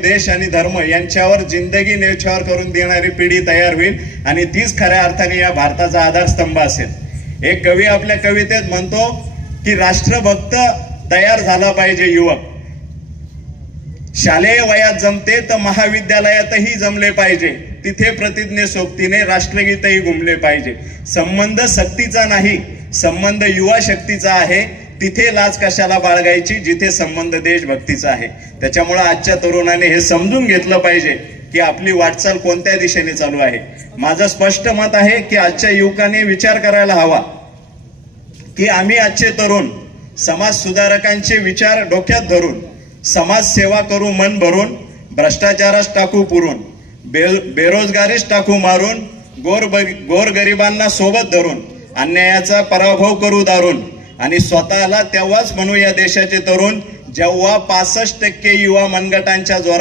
देश आणि धर्म यांच्यावर जिंदगी न्याछावर करून देणारी पिढी तयार होईल आणि तीच खऱ्या अर्थाने या भारताचा आधारस्तंभ असेल। एक कवी आपल्या कवितेत म्हणतो की राष्ट्रभक्त तयार झाला पाहिजे युवक, शालेय वयात जमते तर महाविद्यालयातही जमले पाहिजे, तिथे प्रतिज्ञे सोबतीने राष्ट्रगीतही घुमले पाहिजे। संबंध सक्तीचा नाही, संबंध युवा शक्तीचा आहे, तिथे लाज कशाला बाळगायची जिथे संबंध देशभक्तीचा आहे। त्याच्यामुळे आजच्या तरुणाने हे समजून घेतलं पाहिजे की आपली वाटचाल कोणत्या दिशेने चालू आहे। माझं स्पष्ट मत आहे की आजच्या युवकांनी विचार करायला हवा की आम्ही आजचे तरुण समाज सुधारकांचे विचार डोक्यात धरून समाज सेवा करू मन भरून, भ्रष्टाचारास टाकू पुरून, बेरोजगारीस टाकू मारून, गोरगरिबांना सोबत धरून अन्यायाचा पराभव करू दारून आणि स्वतःला तेव्हाच म्हणू या देशाचे तरुण जेव्हा 65% युवा मनगटांच्या जोरात